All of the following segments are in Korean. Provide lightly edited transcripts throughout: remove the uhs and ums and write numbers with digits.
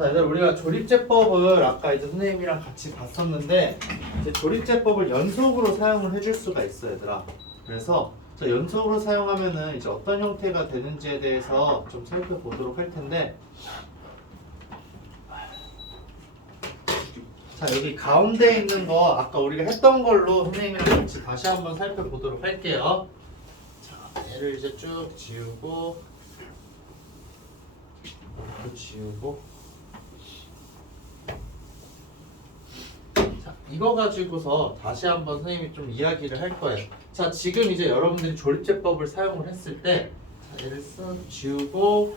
자, 얘들 우리가 조립제법을 아까 이제 선생님이랑 같이 봤었는데 이제 조립제법을 연속으로 사용을 해줄 수가 있어요, 얘들아. 그래서 자, 연속으로 사용하면은 이제 어떤 형태가 되는지에 대해서 좀 살펴보도록 할 텐데, 자, 여기 가운데 있는 거 아까 우리가 했던 걸로 선생님이랑 같이 다시 한번 살펴보도록 할게요. 자, 얘를 이제 쭉 지우고 이렇게 지우고. 자, 이거 가지고서 다시 한번 선생님이 좀 이야기를 할 거예요. 자, 지금 이제 여러분들이 조립제법을 사용을 했을 때, 자, 얘를 쓱 지우고,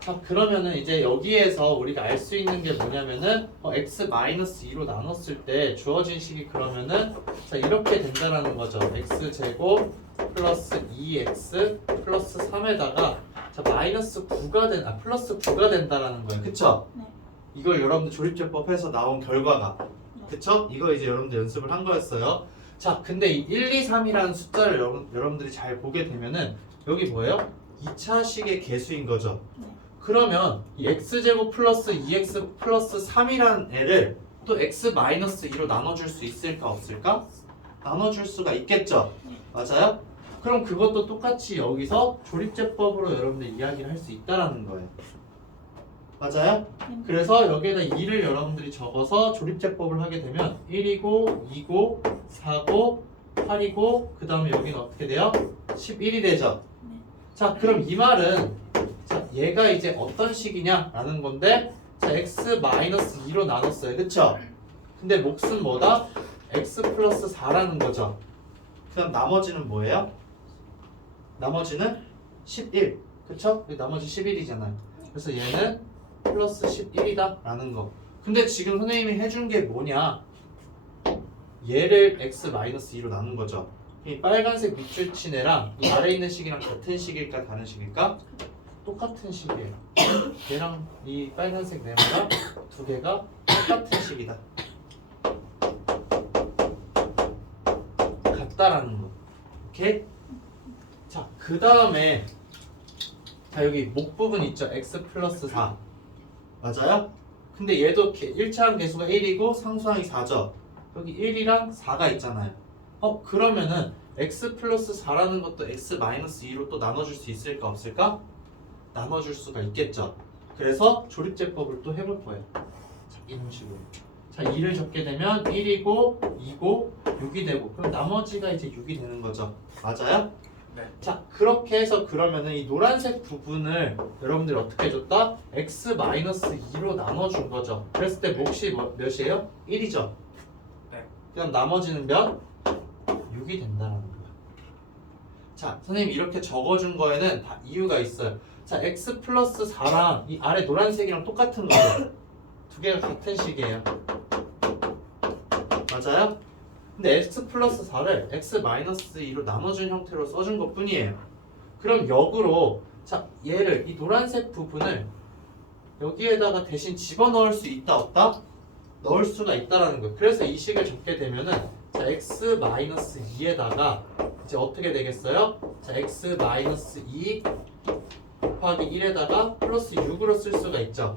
자, 그러면은 이제 여기에서 우리가 알 수 있는 게 뭐냐면은 x-2로 나눴을 때 주어진 식이 그러면은 자, 이렇게 된다라는 거죠. x제곱 플러스 2x 플러스 3에다가 자, 마이너스 9가 플러스 9가 된다라는 거예요. 그쵸? 네. 이걸 여러분들 조립제법에서 나온 결과가, 그쵸? 이거 이제 여러분들 연습을 한 거였어요. 자, 근데 이 1, 2, 3이라는 숫자를 여러분들이 잘 보게 되면은 여기 뭐예요? 2차식의 개수인 거죠. 네. 그러면 이 x제곱 플러스 2x 플러스 3이라는 애를 또 x-2로 나눠줄 수 있을까 없을까? 나눠줄 수가 있겠죠? 맞아요? 그럼 그것도 똑같이 여기서 조립제법으로 여러분들 이야기를 할 수 있다라는 거예요. 맞아요? 그래서 여기에다 2를 여러분들이 적어서 조립제법을 하게 되면 1이고 2고 4고 8이고 그 다음에 여기는 어떻게 돼요? 11이 되죠? 네. 자, 그럼 이 말은 자, 얘가 이제 어떤 식이냐라는 건데 자, x-2로 나눴어요. 그쵸? 근데 몫은 뭐다? x 플러스 4라는 거죠. 그 다음 나머지는 뭐예요? 나머지는 11. 그쵸? 나머지 11이잖아요. 그래서 얘는 플러스 11이다 라는 거. 근데 지금 선생님이 해준 게 뭐냐? 얘를 x-2로 나눈 거죠. 이 빨간색 밑줄 친 애랑 이 아래에 있는 식이랑 같은 식일까 다른 식일까? 똑같은 식이에요. 얘랑 이 빨간색 네모랑 두 개가 똑같은 식이다. 같다라는 거. 오케이? 자, 그 다음에 자, 여기 목 부분 있죠? x 플러스 4. 맞아요? 근데 얘도 1차항 개수가 1이고 상수항이 4죠? 여기 1이랑 4가 있잖아요. 그러면은 x 플러스 4라는 것도 x-2로 또 나눠줄 수 있을까 없을까? 나눠줄 수가 있겠죠. 그래서 조립제법을 또 해볼 거예요. 자, 이런 식으로. 자, 2를 적게 되면 1이고 2고 6이 되고 그럼 나머지가 이제 6이 되는 거죠. 맞아요? 네. 자, 그렇게 해서 그러면은 이 노란색 부분을 여러분들이 어떻게 해줬다? x-2로 나눠준 거죠. 그랬을 때 몫이 몇이에요? 1이죠. 네. 그럼 나머지는 몇? 6이 된다는 거예요. 자, 선생님 이렇게 적어준 거에는 다 이유가 있어요. 자, x 플러스 4랑 이 아래 노란색이랑 똑같은 거죠. 두 개가 같은 식이에요. 맞아요? 근데 x 플러스 4를 x-2로 나눠준 형태로 써준 것 뿐이에요. 그럼 역으로 자, 얘를 이 노란색 부분을 여기에다가 대신 집어넣을 수 있다 없다? 넣을 수가 있다라는 거예요. 그래서 이 식을 적게 되면은 자, x-2에다가 이제 어떻게 되겠어요? 자, x-2 곱하기 1에다가 플러스 6으로 쓸 수가 있죠.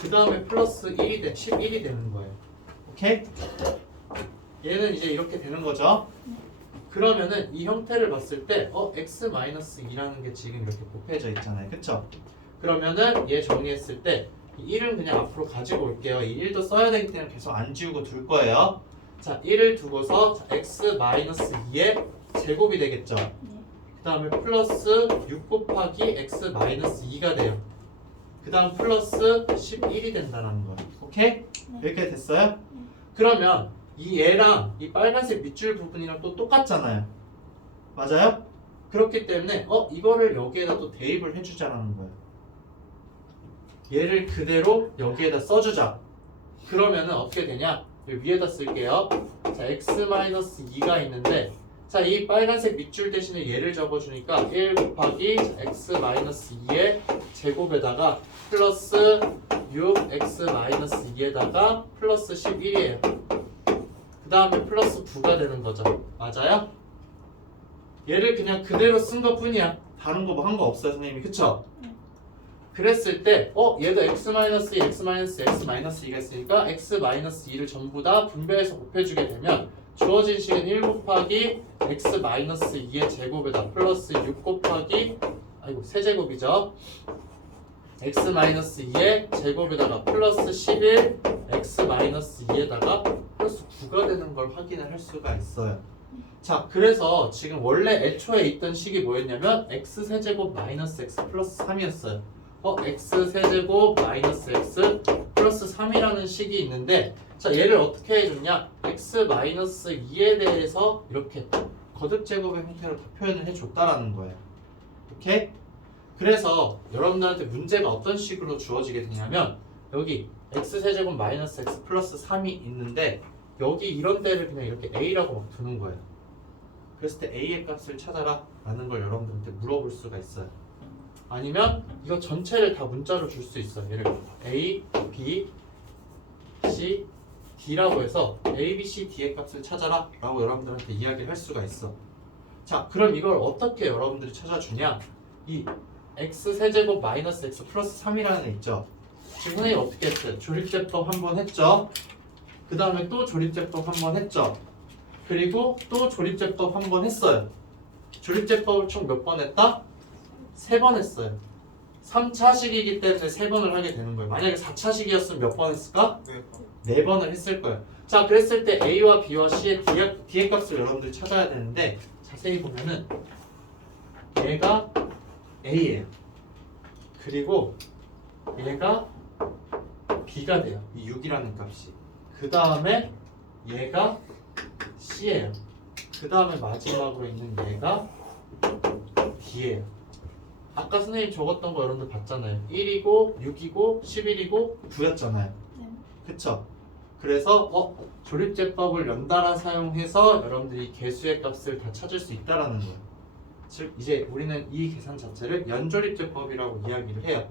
그 다음에 플러스 11이 되는 거예요. 오케이? 얘는 이제 이렇게 되는 거죠. 그러면은 이 형태를 봤을 때 x-2라는 게 지금 이렇게 곱해져 있잖아요. 그쵸? 그러면은 얘 정리했을 때 이 1은 그냥 앞으로 가지고 올게요. 이 1도 써야 되기 때문에 계속 안 지우고 둘 거예요. 자, 1을 두고서 자, x-2의 제곱이 되겠죠. 그 다음에 플러스 6 곱하기 x-2가 돼요. 그 다음 플러스 11이 된다는 거예요. 오케이? 여기까지 됐어요? 그러면 이 얘랑 이 빨간색 밑줄 부분이랑 또 똑같잖아요. 맞아요? 그렇기 때문에 이거를 여기에다 또 대입을 해주자라는 거예요. 얘를 그대로 여기에다 써주자. 그러면은 어떻게 되냐? 여기 위에다 쓸게요. 자, x-2가 있는데 자, 이 빨간색 밑줄 대신에 얘를 적어주니까 1 곱하기 x-2의 제곱에다가 플러스 6x-2에다가 플러스 11이에요. 그 다음에 플러스 9가 되는 거죠. 맞아요? 얘를 그냥 그대로 쓴 것 뿐이야. 다른 거 뭐 한 거 없어요, 선생님이. 그쵸? 그랬을 때 얘도 x-2, x-2가 있으니까 x-2를 전부 다 분배해서 곱해주게 되면 주어진 식은 1 곱하기 x-2의 제곱에다 플러스 6 곱하기 세제곱이죠. x-2의 제곱에다가 플러스 11 x-2에다가 플러스 9가 되는 걸 확인을 할 수가 있어요. 자, 그래서 지금 원래 애초에 있던 식이 뭐였냐면 x세제곱 마이너스 x 플러스 3이었어요. x세제곱 마이너스 x 플러스 3이라는 식이 있는데, 자, 얘를 어떻게 해줬냐? x-2에 대해서 이렇게 거듭제곱의 형태로 다 표현을 해줬다라는 거예요. 오케이? 그래서 여러분들한테 문제가 어떤 식으로 주어지게 되냐면, 여기 x세제곱 마이너스 x 플러스 3이 있는데 여기 이런 데를 그냥 이렇게 a라고 막 두는 거예요. 그랬을 때 a의 값을 찾아라 라는 걸 여러분들한테 물어볼 수가 있어요. 아니면 이거 전체를 다 문자로 줄 수 있어요. 예를 들어 a, b, c, d라고 해서 a, b, c, d의 값을 찾아라 라고 여러분들한테 이야기를 할 수가 있어. 자, 그럼 이걸 어떻게 여러분들이 찾아주냐? 이 x세제곱 마이너스 x 플러스 3이라는 애 있죠? 지금 선생님 어떻게 했어요? 조립제법 한번 했죠? 그 다음에 또 조립제법 한번 했죠? 그리고 또 조립제법 한번 했어요. 조립제법을 총 몇 번 했다? 3번 했어요. 3차식이기 때문에 3번을 하게 되는 거예요. 만약에 4차식이었으면 몇 번 했을까? 4번을 했을 거예요. 자, 그랬을 때 A와 B와 C의 D의 값을 여러분들이 찾아야 되는데, 자세히 보면은 얘가 A예요. 그리고 얘가 B가 돼요. 이 6이라는 값이. 그 다음에 얘가 C예요. 그 다음에 마지막으로 있는 얘가 D예요. 아까 선생님 적었던 거 여러분들 봤잖아요. 1이고 6이고 11이고 9였잖아요. 그쵸? 그래서 조립제법을 연달아 사용해서 여러분들이 개수의 값을 다 찾을 수 있다라는 거예요. 즉 이제 우리는 이 계산 자체를 연조립제법이라고 이야기를 해요.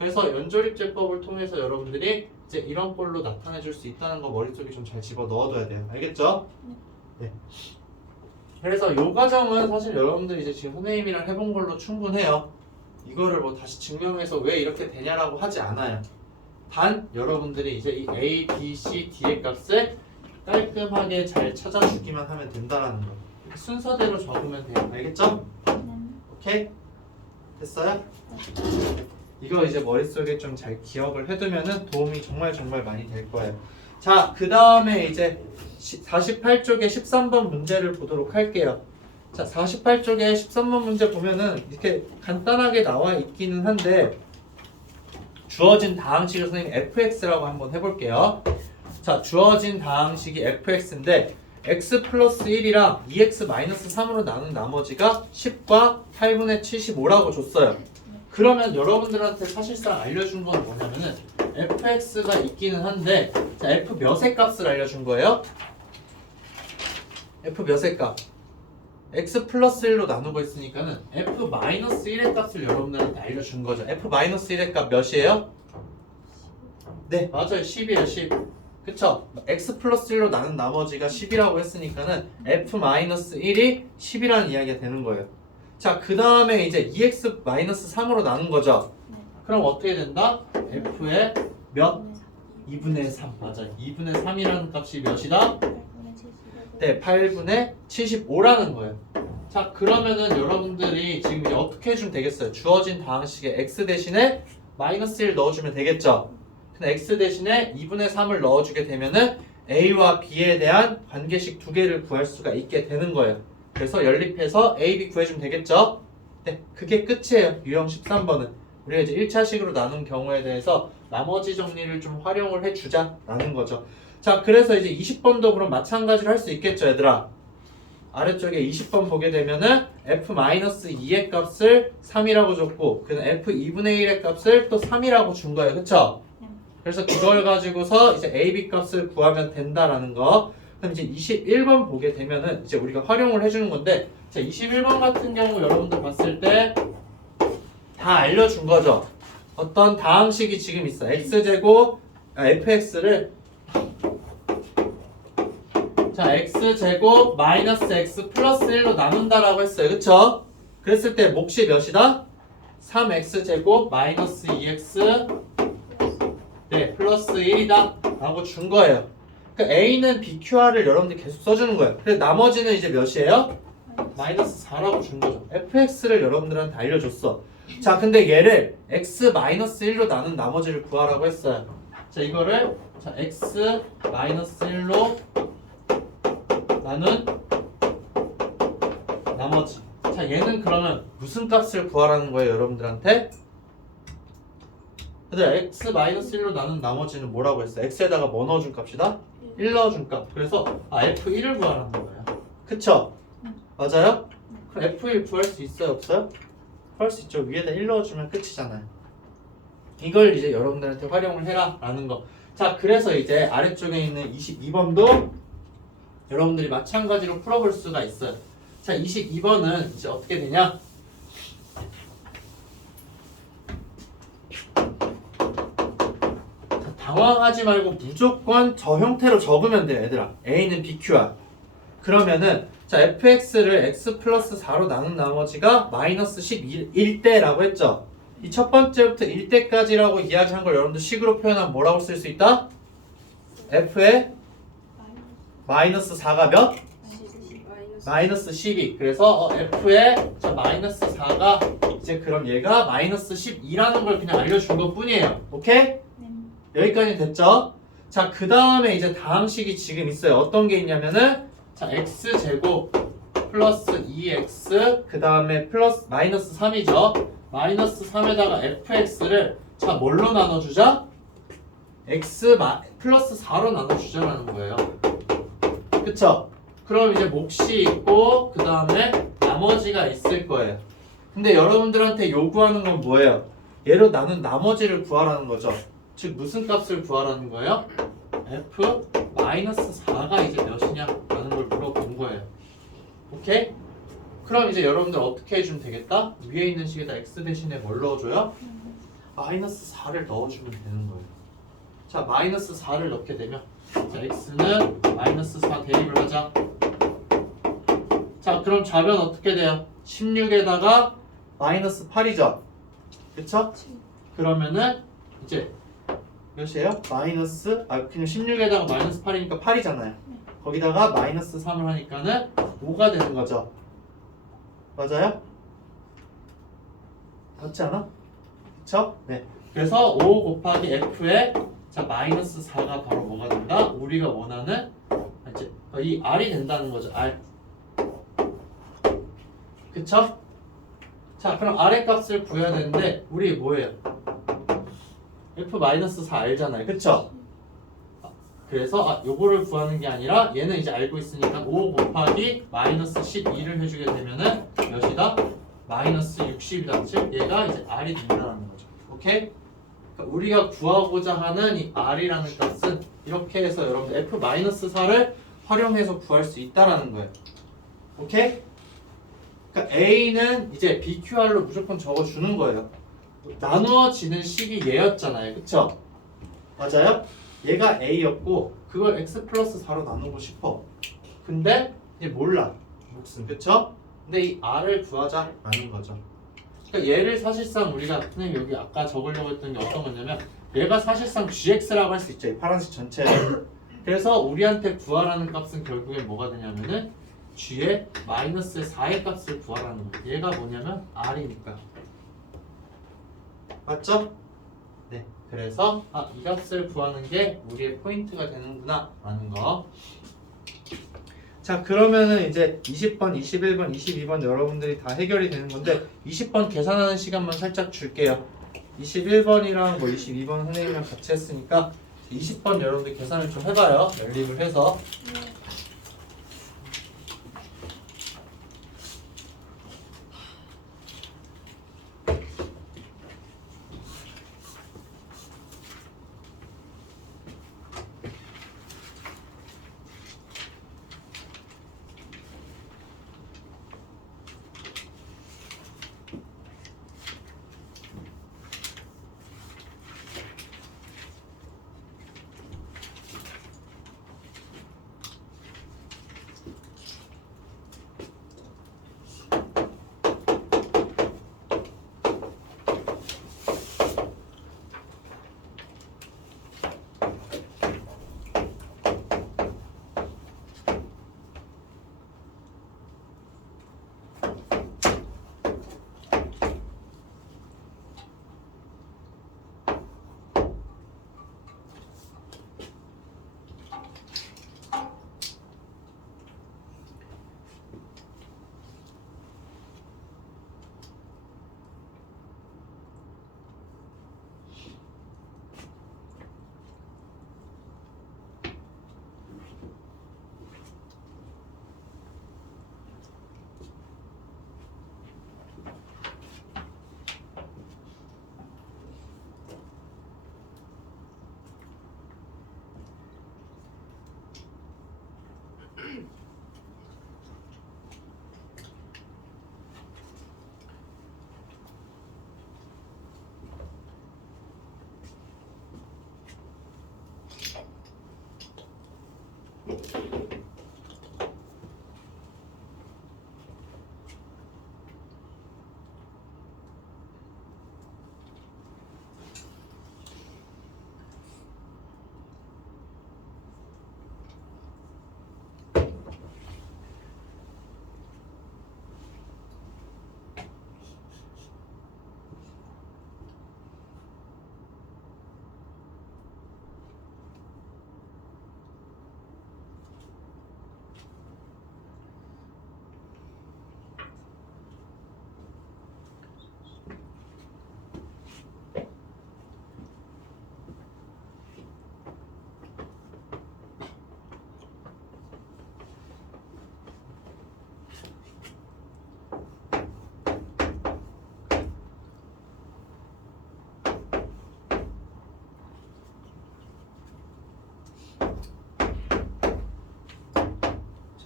그래서 연조립제법을 통해서 여러분들이 이제 이런 꼴로 나타내 줄 수 있다는 거 머릿속에 좀 잘 집어 넣어둬야 돼요. 알겠죠? 네. 그래서 이 과정은 사실 여러분들이 이제 지금 선생님이랑 해본 걸로 충분해요. 이거를 뭐 다시 증명해서 왜 이렇게 되냐라고 하지 않아요. 단 여러분들이 이제 이 A, B, C, D의 값을 깔끔하게 잘 찾아주기만 하면 된다라는 거. 이렇게 순서대로 적으면 돼요. 알겠죠? 오케이? 됐어요? 이거 이제 머릿속에 좀 잘 기억을 해두면은 도움이 정말 많이 될 거예요. 자, 그 다음에 이제 48쪽에 13번 문제를 보도록 할게요. 자, 48쪽에 13번 문제 보면은 이렇게 간단하게 나와 있기는 한데, 주어진 다항식을 선생님 fx라고 한번 해볼게요. 자, 주어진 다항식이 fx인데 x 플러스 1이랑 2x 마이너스 3으로 나눈 나머지가 10과 8분의 75라고 줬어요. 그러면 여러분들한테 사실상 알려준 건 뭐냐면은 fx가 있기는 한데, 자, f 몇의 값을 알려준 거예요? f 몇의 값? x 플러스 1로 나누고 있으니까는 f 마이너스 1의 값을 여러분들한테 알려준 거죠. f 마이너스 1의 값 몇이에요? 네, 맞아요. 10이에요. 10. 그쵸? x 플러스 1로 나눈 나머지가 10이라고 했으니까는 f 마이너스 1이 10이라는 이야기가 되는 거예요. 자, 그 다음에 이제 2x 마이너스 3으로 나눈 거죠. 그럼 어떻게 된다? f의 몇? 2분의 3. 맞아요. 2분의 3이라는 값이 몇이다? 네, 8분의 75라는 거예요. 자, 그러면은 여러분들이 지금 이제 어떻게 해주면 되겠어요? 주어진 다항식에 x 대신에 마이너스 1 넣어주면 되겠죠? 근데 x 대신에 2분의 3을 넣어주게 되면은 a와 b에 대한 관계식 두 개를 구할 수가 있게 되는 거예요. 그래서 연립해서 a, b 구해주면 되겠죠? 네, 그게 끝이에요. 유형 13번은. 우리가 이제 1차식으로 나눈 경우에 대해서 나머지 정리를 좀 활용을 해주자라는 거죠. 자, 그래서 이제 20번도 그럼 마찬가지로 할 수 있겠죠, 얘들아? 아래쪽에 20번 보게 되면은 f-2의 값을 3이라고 줬고, 그는 f2분의 1의 값을 또 3이라고 준 거예요. 그쵸? 그래서 그걸 가지고서 이제 a, b 값을 구하면 된다라는 거. 그럼 이제 21번 보게 되면은 이제 우리가 활용을 해주는 건데, 자, 21번 같은 경우 여러분들 봤을 때 다 알려준 거죠. 어떤 다항식이 지금 있어. fx를 자, x제곱 마이너스 x 플러스 1로 나눈다라고 했어요. 그쵸? 그랬을 때 몫이 몇이다? 3x제곱 마이너스 2x 네 플러스 1이다 라고 준 거예요. 그러니까 a는 BQR을 여러분들이 계속 써주는 거예요. 그래서 나머지는 이제 몇이에요? 마이너스 4라고 준 거죠. fx를 여러분들한테 알려줬어. 자 근데 얘를 x 마이너스 1로 나눈 나머지를 구하라고 했어요. 자 이거를 자 x 마이너스 1로 나눈 나머지. 자 얘는 그러면 무슨 값을 구하라는 거예요 여러분들한테? 얘들아 x 마이너스 1로 나눈 나머지는 뭐라고 했어? x에다가 뭐 넣어준 값이다? 1 넣어준 값. 그래서 f1을 구하라는 거예요. 그쵸? 맞아요? 그럼 f1 구할 수 있어요 없어요? 구할 수 있죠. 위에다 1 넣어주면 끝이잖아요. 이걸 이제 여러분들한테 활용을 해라 라는 거. 자 그래서 이제 아래쪽에 있는 22번도 여러분들이 마찬가지로 풀어볼 수가 있어요. 자 22번은 이제 어떻게 되냐? 자, 당황하지 말고 무조건 저 형태로 적으면 돼요 얘들아. A는 BQR. 그러면은 자 fx를 x 플러스 4로 나눈 나머지가 마이너스 11대라고 했죠. 이 첫 번째부터 1대까지라고 이야기한 걸 여러분들 식으로 표현하면 뭐라고 쓸 수 있다? f의 마이너스 4가 몇? 마이너스 12. 그래서 f의 자 마이너스 4가 이제 그럼 얘가 마이너스 12라는 걸 그냥 알려준 것 뿐이에요. 오케이? 여기까지 됐죠? 자 그 다음에 이제 다음 식이 지금 있어요. 어떤 게 있냐면은 자 x제곱 플러스 2x 그 다음에 플러스 마이너스 3이죠. 마이너스 3에다가 fx를 자 뭘로 나눠주자? x 플러스 4로 나눠주자라는 거예요. 그쵸? 그럼 이제 몫이 있고 그 다음에 나머지가 있을 거예요. 근데 여러분들한테 요구하는 건 뭐예요? 얘로 나눈 나머지를 구하라는 거죠. 즉 무슨 값을 구하라는 거예요? f 마이너스 4가 이제 몇이냐 라는 걸 물어본 거예요. 오케이? 그럼 이제 여러분들 어떻게 해주면 되겠다? 위에 있는 식에다 x 대신에 뭘 넣어줘요? 마이너스 4를 넣어주면 되는 거예요. 자 마이너스 4를 넣게 되면 자 x는 마이너스 4 대입을 하자. 자 그럼 좌변 어떻게 돼요? 16에다가 마이너스 8이죠. 그쵸? 그러면은 이제 몇이에요? 마이너스 그냥 16에다가 마이너스 8이니까 8이잖아요. 거기다가 마이너스 3을 하니까는 5가 되는 거죠. 맞아요? 맞지 않아? 그쵸? 네. 그래서 5 곱하기 f에 자 마이너스 4가 바로 뭐가 된다? 우리가 원하는 이제 이 r이 된다는 거죠. r. 그쵸? 자 그럼 r의 값을 구해야 되는데 우리 뭐예요? f-4 알잖아요. 그쵸? 그래서 요거를 구하는 게 아니라 얘는 이제 알고 있으니까 5 곱하기 마이너스 12를 해주게 되면은 몇이다? 마이너스 60이다. 즉 얘가 이제 r이 된다는 거죠. 오케이? 그러니까 우리가 구하고자 하는 이 r이라는 값은 이렇게 해서 여러분들 f-4를 활용해서 구할 수 있다라는 거예요. 오케이? 그러니까 a는 이제 BQR로 무조건 적어주는 거예요. 나누어지는 식이 얘였잖아요. 그쵸? 맞아요? 얘가 a였고 그걸 x 플러스 4로 나누고 싶어. 근데 이제 몰라. 몫은. 그쵸? 근데 이 r을 구하자라는 거죠. 그러니까 얘를 사실상 우리가 선생님 여기 아까 적으려고 했던 게 어떤 거냐면 얘가 사실상 gx라고 할 수 있죠. 이 파란색 전체를. 그래서 우리한테 구하라는 값은 결국엔 뭐가 되냐면은 g의 마이너스 4의 값을 구하라는 거예요. 얘가 뭐냐면 r이니까. 맞죠? 네. 그래서 이 값을 구하는 게 우리의 포인트가 되는구나 라는 거. 자 그러면은 이제 20번, 21번, 22번 여러분들이 다 해결이 되는 건데 20번 계산하는 시간만 살짝 줄게요. 21번이랑 뭐 22번 선생님이랑 같이 했으니까 20번 여러분들 계산을 좀 해봐요. 연립을 해서.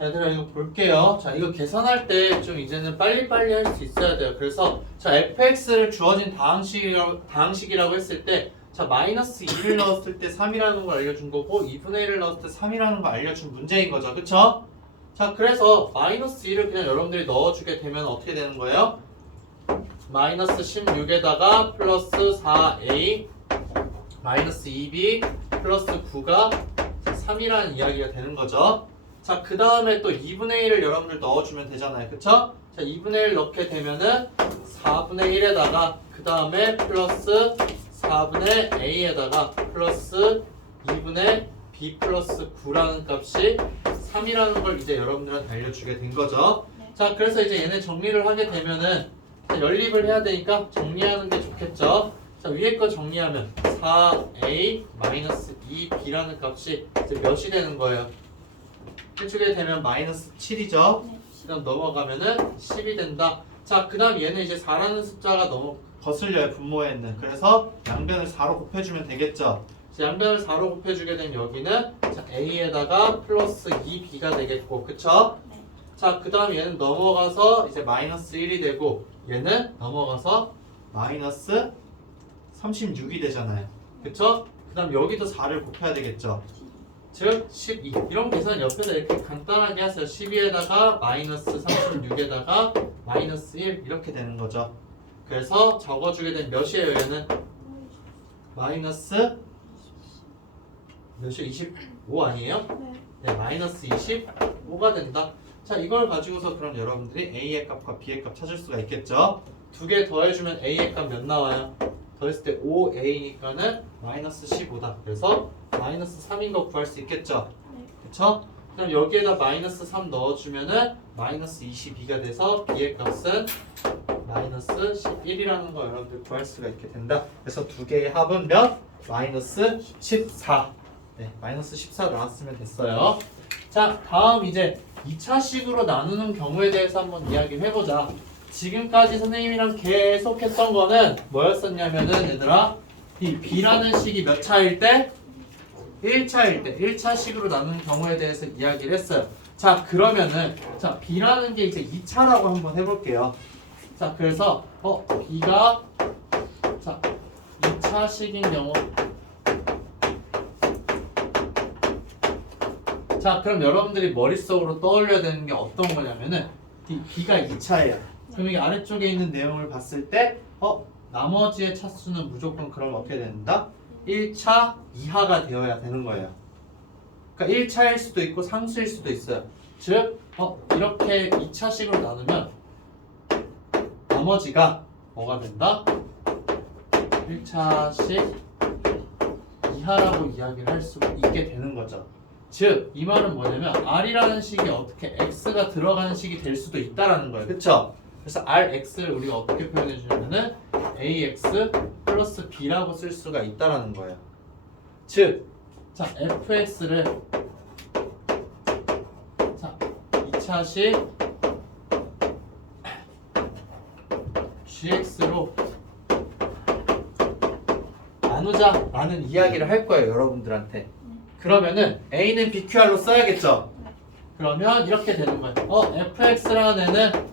자, 얘들아 이거 볼게요. 자, 이거 계산할 때 좀 이제는 빨리빨리 할 수 있어야 돼요. 그래서 자, fx를 주어진 다항식이라고 했을 때 자, 마이너스 2를 넣었을 때 3이라는 걸 알려준 거고 2분의 1을 넣었을 때 3이라는 걸 알려준 문제인 거죠. 그쵸? 자, 그래서 마이너스 2를 그냥 여러분들이 넣어주게 되면 어떻게 되는 거예요? 마이너스 16에다가 플러스 4a 마이너스 2b 플러스 9가 3이라는 이야기가 되는 거죠. 자, 그 다음에 또 2분의 1을 여러분들 넣어주면 되잖아요. 그쵸? 자, 2분의 1 넣게 되면은 4분의 1에다가 그 다음에 플러스 4분의 a에다가 플러스 2분의 b 플러스 9라는 값이 3이라는 걸 이제 여러분들한테 알려주게 된 거죠. 자, 그래서 이제 얘네 정리를 하게 되면은 연립을 해야 되니까 정리하는 게 좋겠죠. 자, 위에 거 정리하면 4a 마이너스 2b라는 값이 이제 몇이 되는 거예요? 해주게 되면 마이너스 7이죠. 그 다음 넘어가면은 10이 된다. 자, 그 다음 얘는 이제 4라는 숫자가 너무 거슬려요, 분모에는. 그래서 양변을 4로 곱해주면 되겠죠. 양변을 4로 곱해주게 된 여기는 자, a에다가 플러스 2b가 되겠고, 그쵸? 네. 자, 그 다음 얘는 넘어가서 이제 마이너스 1이 되고 얘는 넘어가서 마이너스 36이 되잖아요. 그쵸? 그 다음 여기도 4를 곱해야 되겠죠. 즉 12. 이런 계산 옆에다 이렇게 간단하게 하세요. 12에다가 마이너스 36에다가 마이너스 1 이렇게 되는 거죠. 그래서 적어주게 된 몇이에요 얘는? 마이너스 몇이요? 25 아니에요? 네. 네, 마이너스 25가 된다. 자, 이걸 가지고서 그럼 여러분들이 a의 값과 b의 값 찾을 수가 있겠죠. 두 개 더해주면 a의 값 몇 나와요? 더했을 때 5a니까는 마이너스 15다. 그래서 마이너스 3인 거 구할 수 있겠죠. 네. 그쵸? 그럼 여기에다 마이너스 3 넣어주면은 마이너스 22가 돼서 b의 값은 마이너스 11이라는 거 여러분들 구할 수가 있게 된다. 그래서 두 개의 합은 몇? 마이너스 14. 네, 마이너스 14 나왔으면 됐어요. 자, 다음 이제 2차식으로 나누는 경우에 대해서 한번 이야기를 해보자. 지금까지 선생님이랑 계속 했던 거는 뭐였었냐면은 얘들아, 이 b라는 식이 몇 차일 때? 1차일 때 1차식으로 나누는 경우에 대해서 이야기를 했어요. 자, 그러면은 자, b라는 게 이제 2차라고 한번 해볼게요. 자, 그래서 b가 자 2차식인 경우 자, 그럼 여러분들이 머릿속으로 떠올려야 되는 게 어떤 거냐면은 b가 2차예요. 그럼 이게 아래쪽에 있는 내용을 봤을 때 나머지의 차수는 무조건 그럼 어떻게 된다? 1차 이하가 되어야 되는 거예요. 그러니까 1차일 수도 있고 상수일 수도 있어요. 즉 이렇게 2차식으로 나누면 나머지가 뭐가 된다? 1차식 이하라고 이야기를 할 수가 있게 되는 거죠. 즉, 이 말은 뭐냐면 r이라는 식이 어떻게 x가 들어가는 식이 될 수도 있다라는 거예요. 그쵸? 그래서 rx를 우리가 어떻게 표현해 주냐면은 ax 플러스 b라고 쓸 수가 있다라는 거예요. 즉, 자, fx를 자, 2차식 gx로 나누자라는 이야기를 할 거예요, 여러분들한테. 그러면은 a는 bqr로 써야겠죠. 그러면 이렇게 되는 거예요. fx라는 애는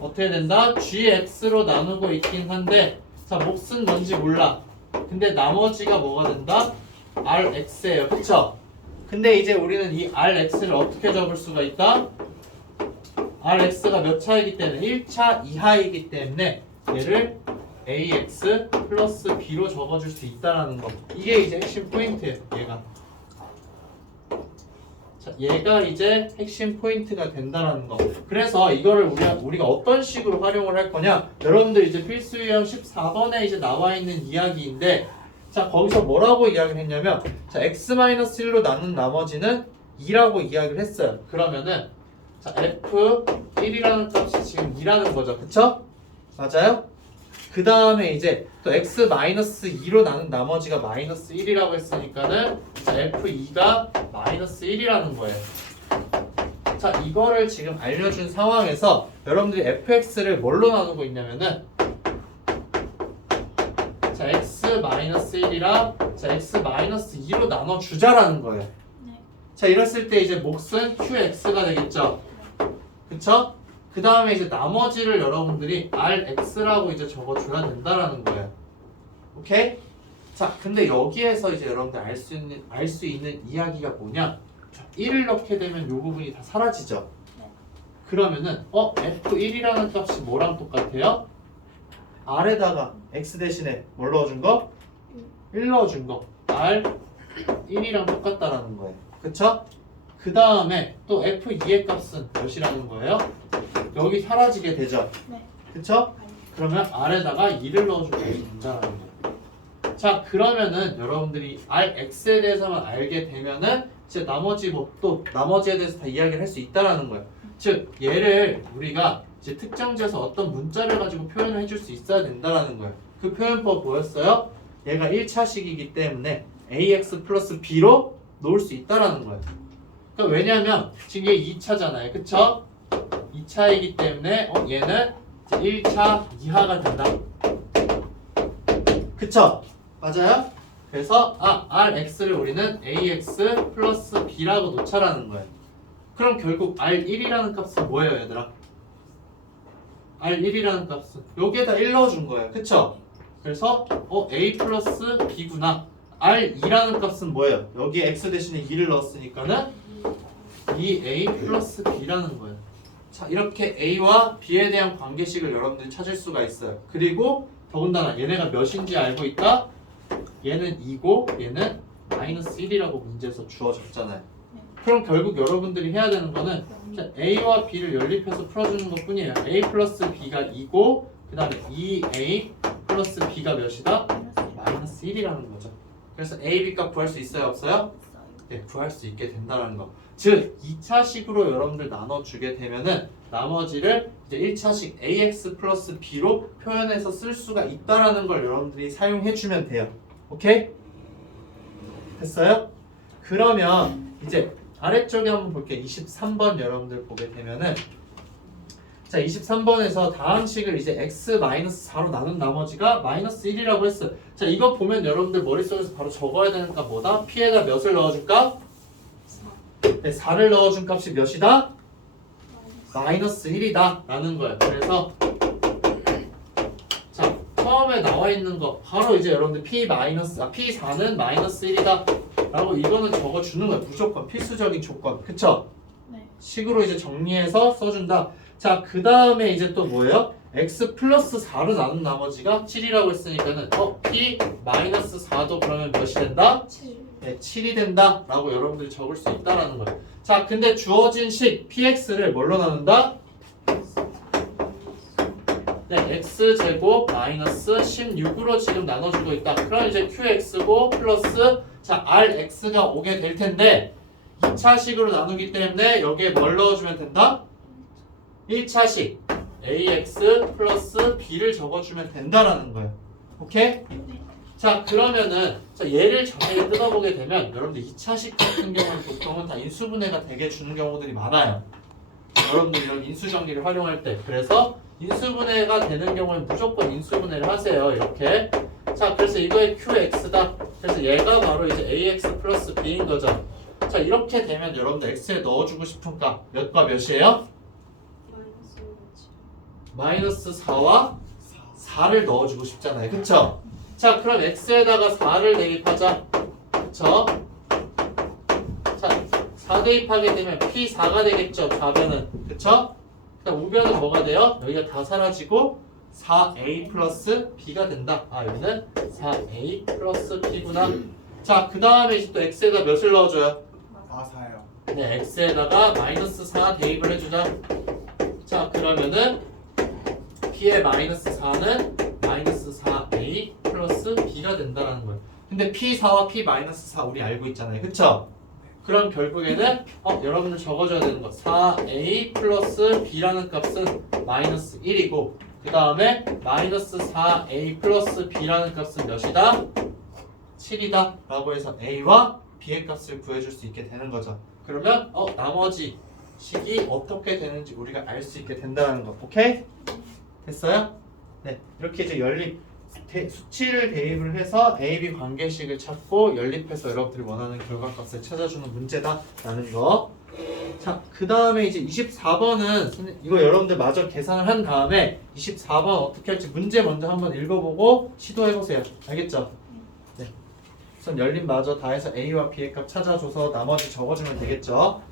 어떻게 된다? gx로 나누고 있긴 한데 자, 몫은 뭔지 몰라. 근데 나머지가 뭐가 된다? rx예요. 그쵸? 근데 이제 우리는 이 rx를 어떻게 적을 수가 있다? rx가 몇 차이기 때문에 1차 이하이기 때문에 얘를 ax 플러스 b로 적어줄 수 있다라는 거. 이게 이제 핵심 포인트예요. 얘가. 자, 얘가 이제 핵심 포인트가 된다라는 거. 그래서 이거를 우리가 어떤 식으로 활용을 할 거냐? 여러분들 이제 필수 유형 14번에 이제 나와 있는 이야기인데, 자, 거기서 뭐라고 이야기를 했냐면, 자, x-1로 나눈 나머지는 2라고 이야기를 했어요. 그러면은 자, f1이라는 값이 지금 2라는 거죠. 그쵸? 맞아요? 그 다음에 이제 또 x-2로 나눈 나머지가 마이너스 1이라고 했으니까는 자, f2가 마이너스 1이라는 거예요. 자, 이거를 지금 알려준 상황에서 여러분들이 fx를 뭘로 나누고 있냐면은 자, x-1이랑 자, x-2로 나눠주자라는 거예요. 네. 자, 이랬을 때 이제 몫은 QX가 되겠죠. 그쵸? 그 다음에 이제 나머지를 여러분들이 RX라고 이제 적어줘야 된다라는 거예요. 오케이? 자, 근데 여기에서 이제 여러분들 알 수 있는 이야기가 뭐냐? 자, 1을 넣게 되면 이 부분이 다 사라지죠. 그러면은 F1이라는 값이 뭐랑 똑같아요? R에다가 X 대신에 뭘 넣어준 거? 1 넣어준 거. R1이랑 똑같다라는 거예요. 그쵸? 그 다음에 또 F2의 값은 몇이라는 거예요? 여기 사라지게 되죠. 네. 그쵸? 그러면 R에다가 2를 넣어주면 된다는 거예요. 자, 그러면은 여러분들이 Rx에 대해서만 알게 되면은 이제 나머지 또 나머지에 대해서 다 이야기를 할 수 있다라는 거예요. 즉, 얘를 우리가 이제 특정지에서 어떤 문자를 가지고 표현을 해줄 수 있어야 된다라는 거예요. 그 표현법 뭐였어요? 얘가 1차식이기 때문에 ax 플러스 b로 놓을 수 있다라는 거예요. 그러니까 왜냐하면 지금 이게 2차잖아요. 그쵸? 2차이기 때문에 얘는 이제 1차 이하가 된다. 그쵸? 맞아요? 그래서 Rx를 우리는 ax 플러스 b라고 놓자라는 거예요. 그럼 결국 R1이라는 값은 뭐예요, 얘들아? R1이라는 값은 여기에다 1 넣어준 거예요. 그쵸? 그래서 a 플러스 b구나. R2라는 값은 뭐예요? 여기에 x 대신에 2를 넣었으니까는 2a 플러스 b라는 거예요. 자, 이렇게 a와 b에 대한 관계식을 여러분들이 찾을 수가 있어요. 그리고 더군다나 얘네가 몇인지 알고 있다? 얘는 2고 얘는 마이너스 1이라고 문제에서 주어졌잖아요. 그럼 결국 여러분들이 해야 되는 거는 a와 b를 연립해서 풀어주는 것 뿐이에요. a 플러스 b가 2고 그 다음에 2a 플러스 b가 몇이다? 마이너스 1이라는 거죠. 그래서 a, b 값 구할 수 있어요? 없어요? 네, 구할 수 있게 된다는 거. 즉 2차식으로 여러분들 나눠주게 되면은 나머지를 이제 1차식 ax 플러스 b로 표현해서 쓸 수가 있다라는 걸 여러분들이 사용해주면 돼요. 오케이? 됐어요? 그러면 이제 아래쪽에 한번 볼게요. 23번 여러분들 보게 되면은 자, 23번에서 다음 식을 이제 x-4로 나눈 나머지가 마이너스 1이라고 했어요. 자, 이거 보면 여러분들 머릿속에서 바로 적어야 되는 값 뭐다? p에다 몇을 넣어줄까? 4. 네, 4를 넣어준 값이 몇이다? 마이너스 1이다 라는 거예요. 그래서 자, 처음에 나와 있는 거 바로 이제 여러분들 p4는 마이너스 1이다 라고 이거는 적어주는 거예요. 무조건 필수적인 조건. 그쵸? 네. 식으로 이제 정리해서 써준다. 자, 그 다음에 이제 또 뭐예요? x 플러스 4로 나눈 나머지가 7이라고 했으니까는 p 마이너스 4도 그러면 몇이 된다? 7. 네, 7이 된다 라고 여러분들이 적을 수 있다라는 거예요. 자, 근데 주어진 식 px를 뭘로 나눈다? 네, x제곱 마이너스 16으로 지금 나눠주고 있다. 그럼 이제 qx고 플러스 자, rx가 오게 될 텐데 2차식으로 나누기 때문에 여기에 뭘 넣어주면 된다? 1차식 ax 플러스 b를 적어주면 된다라는 거예요. 오케이? 자, 그러면은 얘를 자세히 뜯어보게 되면 여러분들 2차식 같은 경우는 보통은 다 인수분해가 되게 주는 경우들이 많아요. 여러분들 이런 인수정리를 활용할 때 그래서 인수분해가 되는 경우에 무조건 인수분해를 하세요. 이렇게. 자, 그래서 이거의 qx다. 그래서 얘가 바로 이제 ax 플러스 b인 거죠. 자, 이렇게 되면 여러분들 x에 넣어주고 싶은 값 몇과 몇이에요? 마이너스 4와 4를 넣어주고 싶잖아요. 그쵸? 자, 그럼 x에다가 4를 대입하자. 그쵸? 자, 4 대입하게 되면 p4가 되겠죠. 좌변은. 그쵸? 그럼 우변은 뭐가 돼요? 여기가 다 사라지고 4a 플러스 b가 된다. 여기는 4a 플러스 b구나. 자, 그 다음에 이제 또 x에다 몇을 넣어줘요? 4요. 네, x에다가 마이너스 4 대입을 해주자. 자, 그러면은 p의 마이너스 4는 마이너스 4a 플러스 b가 된다는 거예요. 근데 p4와 p 마이너스 4 우리 알고 있잖아요. 그쵸? 그럼 결국에는 여러분들 적어줘야 되는 거 4a 플러스 b라는 값은 마이너스 1이고 그 다음에 마이너스 4a 플러스 b라는 값은 몇이다? 7이다 라고 해서 a와 b의 값을 구해줄 수 있게 되는 거죠. 그러면 나머지 식이 어떻게 되는지 우리가 알 수 있게 된다는 거. 오케이? 됐어요? 네, 이렇게 이제 연립 수치를 대입을 해서 A, B 관계식을 찾고 연립해서 여러분들이 원하는 결과값을 찾아주는 문제다라는 거. 자, 그 다음에 이제 24번은 이거 여러분들 마저 계산을 한 다음에 24번 어떻게 할지 문제 먼저 한번 읽어보고 시도해보세요. 알겠죠? 네. 우선 연립 마저 다 해서 A와 B의 값 찾아줘서 나머지 적어주면 되겠죠?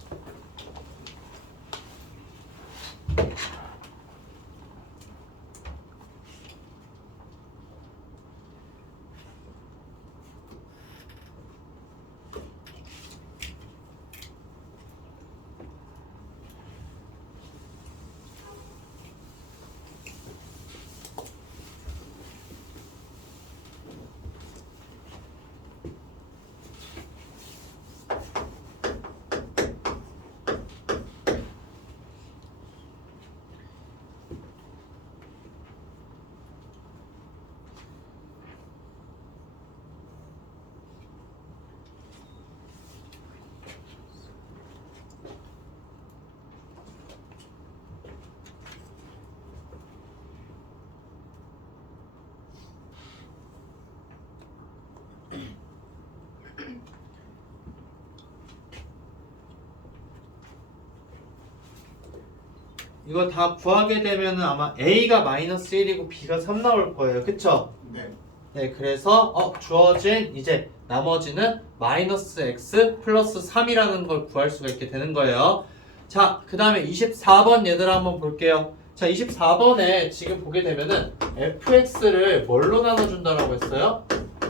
이거 다 구하게 되면은 아마 A가 마이너스 1이고 B가 3 나올 거예요. 그쵸? 네. 네, 그래서 주어진 이제 나머지는 마이너스 X 플러스 3이라는 걸 구할 수가 있게 되는 거예요. 자, 그 다음에 24번 얘들아 한번 볼게요. 자, 24번에 지금 보게 되면은 fx를 뭘로 나눠준다라고 했어요?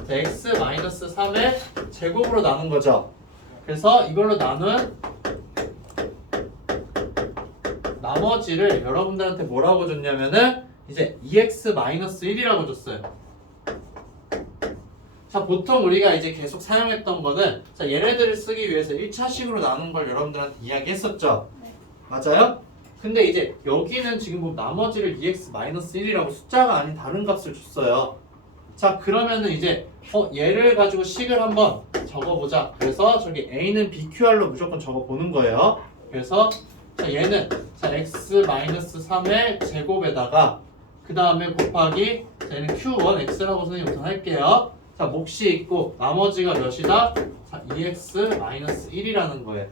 x 마이너스 3의 제곱으로 나눈 거죠. 그래서 이걸로 나눈 나머지를 여러분들한테 뭐라고 줬냐면은 이제 2x-1이라고 줬어요. 자, 보통 우리가 이제 계속 사용했던 거는 자, 얘네들을 쓰기 위해서 1차식으로 나눈 걸 여러분들한테 이야기했었죠. 네. 맞아요? 근데 이제 여기는 지금 보면 나머지를 2x-1이라고 숫자가 아닌 다른 값을 줬어요. 자, 그러면은 이제 얘를 가지고 식을 한번 적어보자. 그래서 저기 a는 BQR로 무조건 적어보는 거예요. 그래서 자, 얘는 자, x-3의 제곱에다가 그 다음에 곱하기 자, 얘는 q1x라고 선생님 우선 할게요. 자, 몫이 있고 나머지가 몇이다? 자, 2x-1이라는 거예요.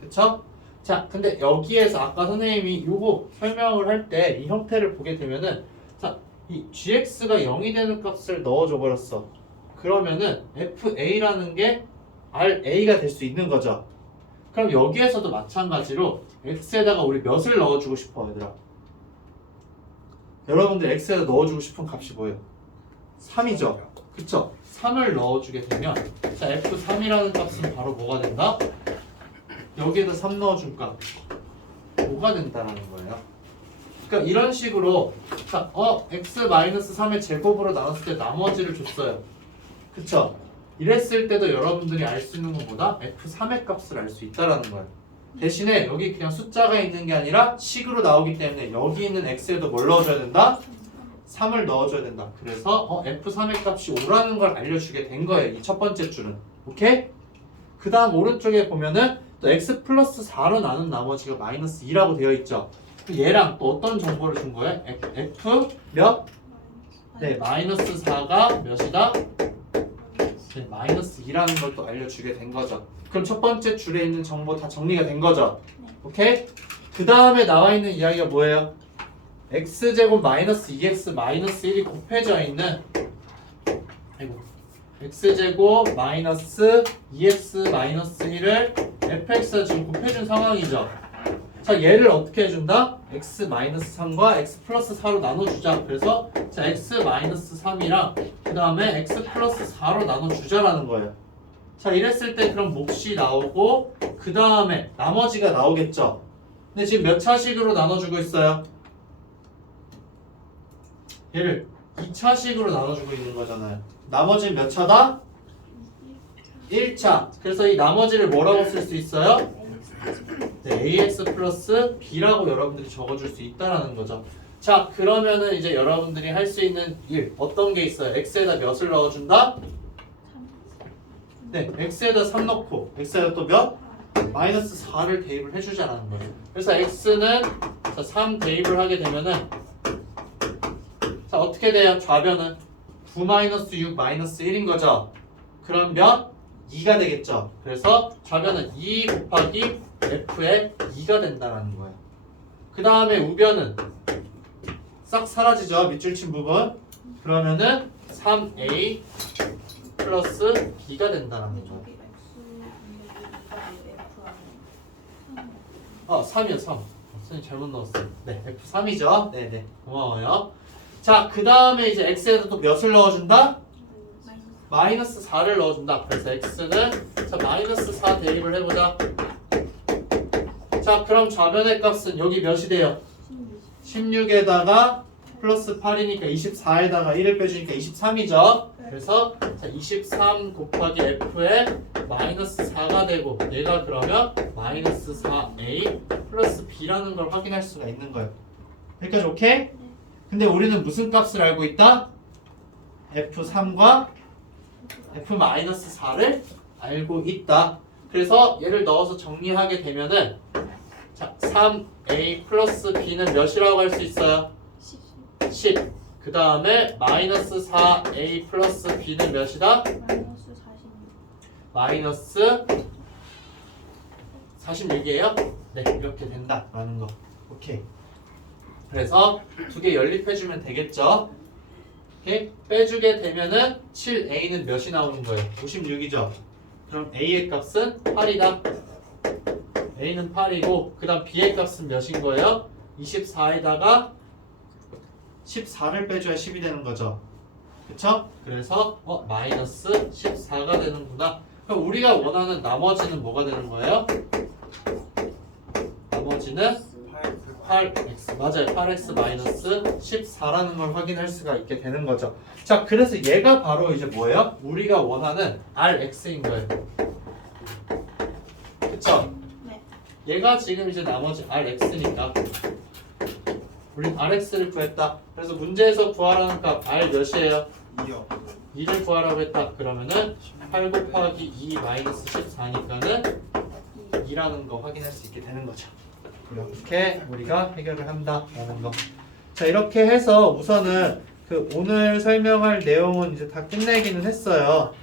그쵸? 자, 근데 여기에서 아까 선생님이 요거 설명을 할 때 이 형태를 보게 되면은 자, 이 gx가 0이 되는 값을 넣어줘 버렸어. 그러면은 fa라는 게 ra가 될 수 있는 거죠. 그럼 여기에서도 마찬가지로 x에다가 우리 몇을 넣어주고 싶어 얘들아? 여러분들 x에다 넣어주고 싶은 값이 뭐예요? 3이죠. 그쵸? 3을 넣어주게 되면 자, f3이라는 값은 바로 뭐가 된다? 여기에다 3 넣어줄까? 5가 된다라는 거예요. 그러니까 이런 식으로 자, x-3의 제곱으로 나눴을 때 나머지를 줬어요. 그쵸? 이랬을 때도 여러분들이 알 수 있는 것보다 f3의 값을 알 수 있다라는 거예요. 대신에 여기 그냥 숫자가 있는 게 아니라 식으로 나오기 때문에 여기 있는 x에도 뭘 넣어줘야 된다? 3을 넣어줘야 된다. 그래서 f3의 값이 5라는 걸 알려주게 된 거예요. 이 첫 번째 줄은. 오케이? 그 다음 오른쪽에 보면은 또 x 플러스 4로 나눈 나머지가 마이너스 2라고 되어 있죠. 얘랑 또 어떤 정보를 준 거예요? f 몇? 네, 마이너스 4가 몇이다? 네, 마이너스 2라는 걸 또 알려주게 된 거죠. 그럼 첫 번째 줄에 있는 정보 다 정리가 된 거죠. 오케이? 그 다음에 나와 있는 이야기가 뭐예요? x제곱 마이너스 2x 마이너스 1이 곱해져 있는 x제곱 마이너스 2x 마이너스 1을 fx가 지금 곱해준 상황이죠. 자, 얘를 어떻게 해준다? x 마이너스 3과 x 플러스 4로 나눠주자. 그래서 자, x 마이너스 3이랑 그 다음에 x 플러스 4로 나눠주자라는 거예요. 자, 이랬을 때 그럼 몫이 나오고 그 다음에 나머지가 나오겠죠. 근데 지금 몇 차식으로 나눠주고 있어요? 얘를 2차식으로 나눠주고 있는 거잖아요. 나머지는 몇 차다? 1차. 그래서 이 나머지를 뭐라고 쓸 수 있어요? 네, ax 플러스 b라고 여러분들이 적어줄 수 있다라는 거죠. 자, 그러면은 이제 여러분들이 할 수 있는 일 어떤 게 있어요? x에다 몇을 넣어준다? 네, x에다 3 넣고 x에다 또 몇? 마이너스 4를 대입을 해주자라는 거예요. 그래서 x는 자, 3 대입을 하게 되면은 자, 어떻게 돼요? 좌변은 9-6 -1인 거죠. 그러면 2가 되겠죠. 그래서 좌변은 2 곱하기 f의 2가 된다는 거예요. 그 다음에 우변은 싹 사라지죠. 밑줄 친 부분. 그러면은 3a 플러스 b가 된다는 거예요. 3이요, 3. 선생님 잘못 넣었어요. 네, F3이죠. 네네. 고마워요. 자, 그 다음에 이제 X에다 또 몇을 넣어준다? -4를 넣어준다. 그래서 X는, 자, -4 대입을 해보자. 자, 그럼 좌변의 값은 여기 몇이 돼요? 16에다가 플러스 8이니까 24에다가 1을 빼주니까 23이죠. 그래서 자, 23 곱하기 F에 -4가 되고 얘가 그러면 -4A 플러스 B라는 걸 확인할 수가 있는 거예요. 여기까지 오케이? 근데 우리는 무슨 값을 알고 있다? F3과 F-4를 알고 있다. 그래서 얘를 넣어서 정리하게 되면은 자, 3A 플러스 B는 몇이라고 할 수 있어요? 10. 그 다음에 -4A 플러스 B는 몇이다? -46이에요? 네, 이렇게 된다라는 거. 오케이. 그래서 두 개 연립해주면 되겠죠? 오케이? 빼주게 되면은 7A는 몇이 나오는 거예요? 56이죠? 그럼 A의 값은 8이다. A는 8이고, 그 다음 B의 값은 몇인 거예요? 24에다가 14를 빼줘야 10이 되는 거죠. 그쵸? 그래서 마이너스 14가 되는구나. 그럼 우리가 원하는 나머지는 뭐가 되는 거예요? 나머지는 8x. 맞아요. 8x 마이너스 14라는 걸 확인할 수가 있게 되는 거죠. 자, 그래서 얘가 바로 이제 뭐예요? 우리가 원하는 rx인 거예요. 그쵸? 네. 얘가 지금 이제 나머지 rx니까 우린 rx를 구했다. 그래서 문제에서 구하라는 값 r 몇이에요? 2요. 2를 구하라고 했다. 그러면은 8 곱하기 2 마이너스 14니까는 2라는 거 확인할 수 있게 되는 거죠. 이렇게 우리가 해결을 한다라는 거. 자, 이렇게 해서 우선은 그 오늘 설명할 내용은 이제 다 끝내기는 했어요.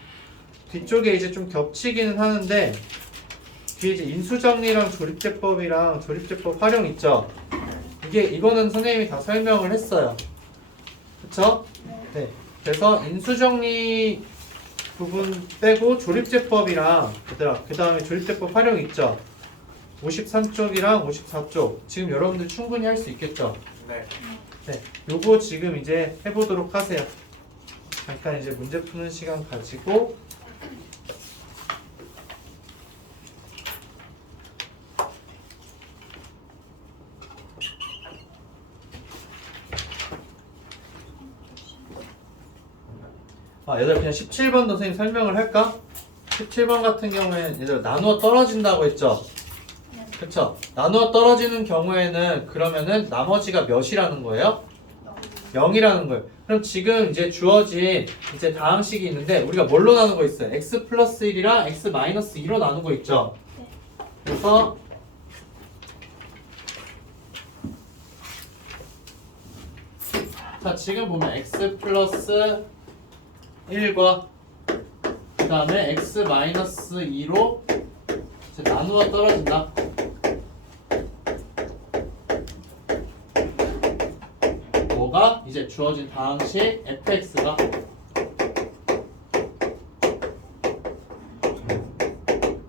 뒤쪽에 이제 좀 겹치기는 하는데 뒤에 이제 인수정리랑 조립제법이랑 조립제법 활용 있죠. 이거는 선생님이 다 설명을 했어요. 그쵸? 네. 그래서 인수정리 부분 빼고 조립제법이랑 그 다음에 조립제법 활용 있죠. 53쪽이랑 54쪽 지금 여러분들 충분히 할 수 있겠죠? 네. 네. 요거 지금 이제 해보도록 하세요. 잠깐 이제 문제 푸는 시간 가지고 얘들아 그냥 17번도 선생님 설명을 할까? 17번 같은 경우에는 얘들아 나누어 떨어진다고 했죠? 그쵸? 나누어 떨어지는 경우에는 그러면은 나머지가 몇이라는 거예요? 0이라는 거예요. 그럼 지금 이제 주어진 이제 다항식이 있는데 우리가 뭘로 나누고 있어요? x 플러스 1이랑 x 마이너스 2로 나누고 있죠? 그래서 자 지금 보면 x 플러스 1과 그 다음에 x 마이너스 2로 나누어 떨어진다. 뭐가 이제 주어진 다항식 fx가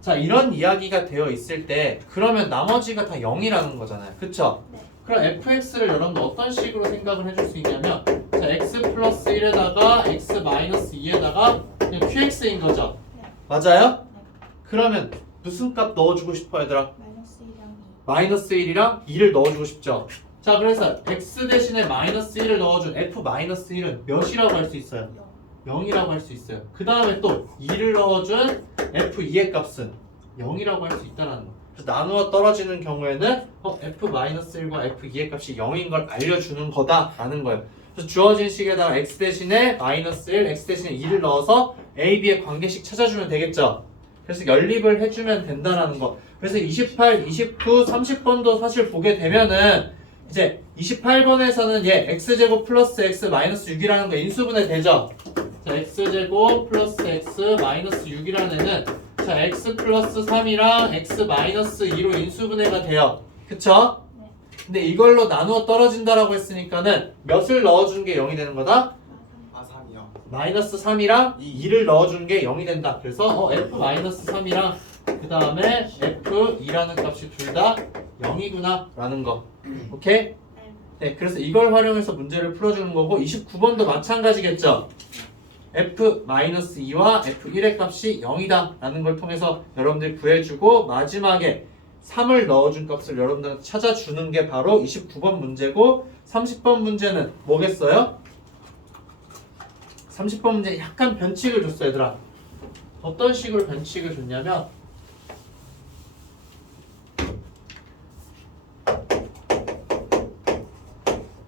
자 이런 이야기가 되어 있을 때 그러면 나머지가 다 0이라는 거잖아요. 그쵸? 네. 그럼 fx를 여러분 어떤 식으로 생각을 해줄 수 있냐면 자 x 플러스 1에다가 x 마이너스 2에다가 그냥 qx인 거죠. 네. 맞아요? 네. 그러면 무슨 값 넣어주고 싶어 얘들아? 마이너스 1이랑 2. -1이랑 2를 넣어주고 싶죠. 자 그래서 x 대신에 -1을 넣어준 f-1은 몇이라고 할 수 있어요? 0이라고 할 수 있어요. 그 다음에 또 2를 넣어준 f2의 값은 0이라고 할 수 있다는 거. 그래서 나누어 떨어지는 경우에는 f-1과 f2의 값이 0인 걸 알려주는 거다라는 거예요. 그래서 주어진 식에다가 x 대신에 -1, x 대신에 2를 넣어서 a, b의 관계식 찾아주면 되겠죠. 그래서 연립을 해주면 된다라는 거. 그래서 28, 29, 30번도 사실 보게 되면은 이제 28번에서는 얘 x제곱 플러스 x 마이너스 6이라는 거 인수분해 되죠? 자, x제곱 플러스 x 마이너스 6이라는 애는 자, x 플러스 3이랑 x 마이너스 2로 인수분해가 돼요. 그쵸? 네. 근데 이걸로 나누어 떨어진다라고 했으니까는 몇을 넣어준 게 0이 되는 거다? 아 3이요. 마이너스 3이랑 2를 넣어준 게 0이 된다. 그래서 f 마이너스 3이랑 그 다음에 f2라는 값이 둘 다 0이구나 라는 거. 오케이? 네. 네, 그래서 이걸 활용해서 문제를 풀어주는 거고 29번도 마찬가지겠죠? f-2와 f1의 값이 0이다 라는 걸 통해서 여러분들이 구해주고 마지막에 3을 넣어준 값을 여러분들한테 찾아주는 게 바로 29번 문제고 30번 문제는 뭐겠어요? 30번 문제 약간 변칙을 줬어 얘들아. 어떤 식으로 변칙을 줬냐면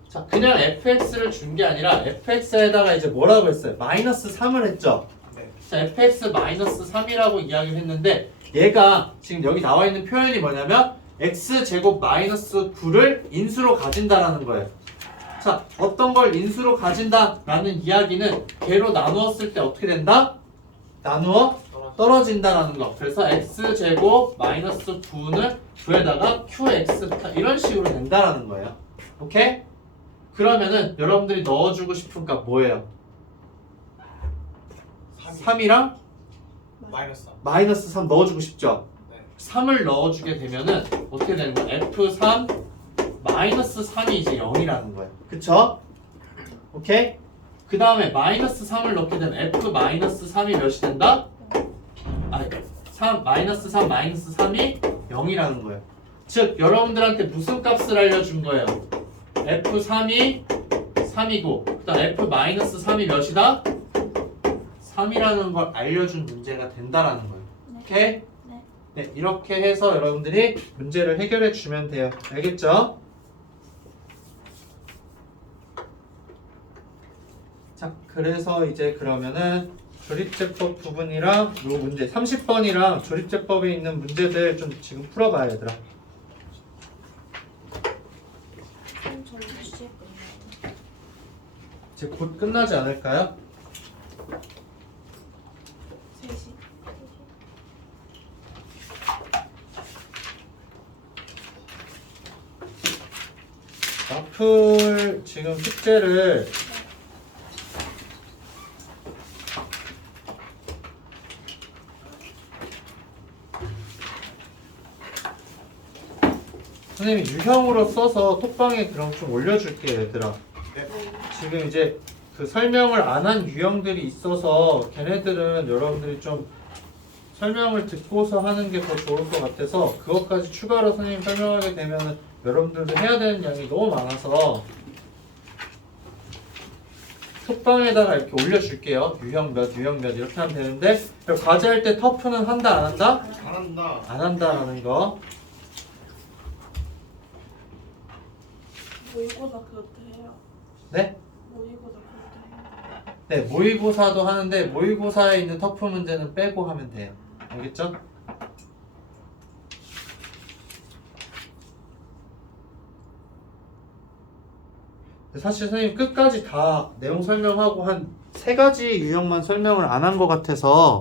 자, 그냥 fx를 준 게 아니라 fx에다가 이제 뭐라고 했어요? 마이너스 3을 했죠? 네. 자, fx 마이너스 3이라고 이야기를 했는데 얘가 지금 여기 나와 있는 표현이 뭐냐면 x제곱 마이너스 9를 인수로 가진다라는 거예요. 자, 어떤 걸 인수로 가진다라는 이야기는 걔로 나누었을 때 어떻게 된다? 나누어 떨어진다라는 거. 그래서 x제곱 마이너스 9는 9에다가 qx 이런 식으로 된다라는 거예요. 오케이? 그러면은 여러분들이 넣어주고 싶은 값 뭐예요? 3이랑 마이너스 3. 마이너스 3 넣어주고 싶죠? 네. 3을 넣어주게 되면은 어떻게 되는 거야? f3 마이너스 3이 이제 0이라는 거예요. 그쵸? 오케이? 그 다음에 마이너스 3을 넣게 되면 f 마이너스 3이 몇이 된다? 아니, 3 마이너스 3 마이너스 3이 0이라는 거예요. 즉 여러분들한테 무슨 값을 알려준 거예요? f3이 3이고 그 다음 f 마이너스 3이 몇이다? 3이라는 걸 알려준 문제가 된다라는 거예요. 네. 오케이? 네. 네, 이렇게 해서 여러분들이 문제를 해결해 주면 돼요. 알겠죠? 자, 그래서 이제 그러면은 조립제법 부분이랑 요 문제 30번이랑 조립제법에 있는 문제들 좀 지금 풀어봐요, 얘들아. 그럼 저희 몇 시에 끝나요? 이제 곧 끝나지 않을까요? 3시? 와플 지금 숙제를 선생님이 유형으로 써서 톡방에 그럼 좀 올려줄게요, 얘들아. 지금 이제 그 설명을 안 한 유형들이 있어서 걔네들은 여러분들이 좀 설명을 듣고서 하는 게 더 좋을 것 같아서 그것까지 추가로 선생님 설명하게 되면 여러분들도 해야 되는 양이 너무 많아서 톡방에다가 이렇게 올려줄게요. 유형 몇 이렇게 하면 되는데 과제할 때 터프는 한다 안 한다? 안 한다. 안 한다라는 거. 모의고사 그것도 해요. 네? 모의고사 그것도 해요. 네, 모의고사도 하는데 모의고사에 있는 터프 문제는 빼고 하면 돼요. 알겠죠? 사실 선생님 끝까지 다 내용 설명하고 한 3가지 유형만 설명을 안 한 것 같아서